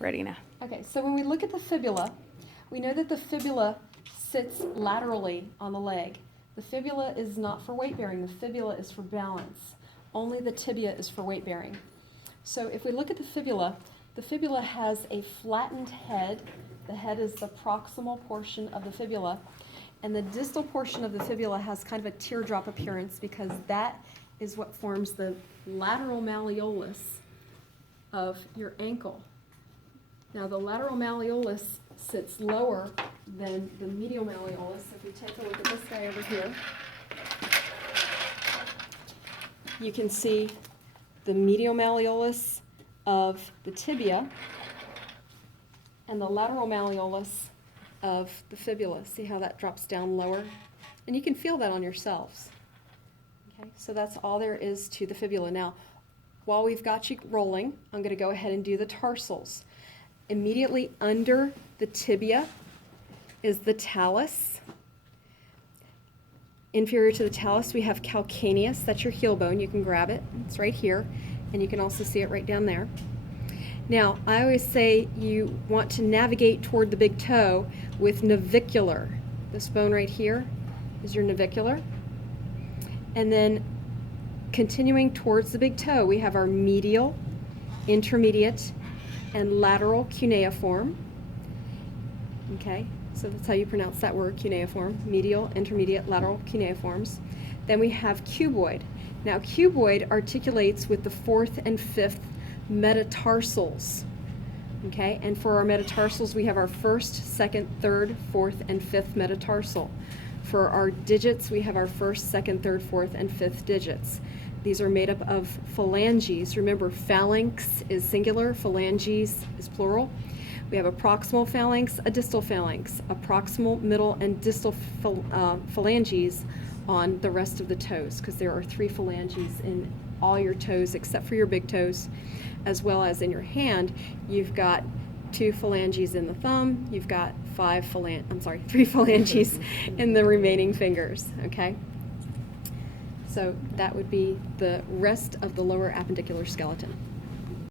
ready now. Okay, so when we look at the fibula, we know that the fibula sits laterally on the leg. The fibula is not for weight bearing, the fibula is for balance. Only the tibia is for weight bearing. So if we look at the fibula has a flattened head. The head is the proximal portion of the fibula, and the distal portion of the fibula has kind of a teardrop appearance because that is what forms the lateral malleolus of your ankle. Now the lateral malleolus sits lower than the medial malleolus. If we take a look at this guy over here, you can see the medial malleolus of the tibia and the lateral malleolus of the fibula. See how that drops down lower? And you can feel that on yourselves. Okay, so that's all there is to the fibula. Now, while we've got you rolling, I'm going to go ahead and do the tarsals. Immediately under the tibia is the talus. Inferior to the talus, we have calcaneus. That's your heel bone. You can grab it. It's right here. And you can also see it right down there. Now, I always say you want to navigate toward the big toe with navicular. This bone right here is your navicular. And then continuing towards the big toe, we have our medial, intermediate, and lateral cuneiform. Okay, so that's how you pronounce that word, cuneiform. Medial, intermediate, lateral cuneiforms. Then we have cuboid. Now, cuboid articulates with the fourth and fifth metatarsals. Okay, and for our metatarsals, we have our first, second, third, fourth, and fifth metatarsal. For our digits, we have our first, second, third, fourth, and fifth digits. These are made up of phalanges. Remember, phalanx is singular, phalanges is plural. We have a proximal phalanx, a distal phalanx, a proximal, middle, and distal phalanges on the rest of the toes, because there are 3 phalanges in all your toes except for your big toes, as well as in your hand. You've got 2 phalanges in the thumb. You've got 3 phalanges in the remaining fingers. Okay. So that would be the rest of the lower appendicular skeleton.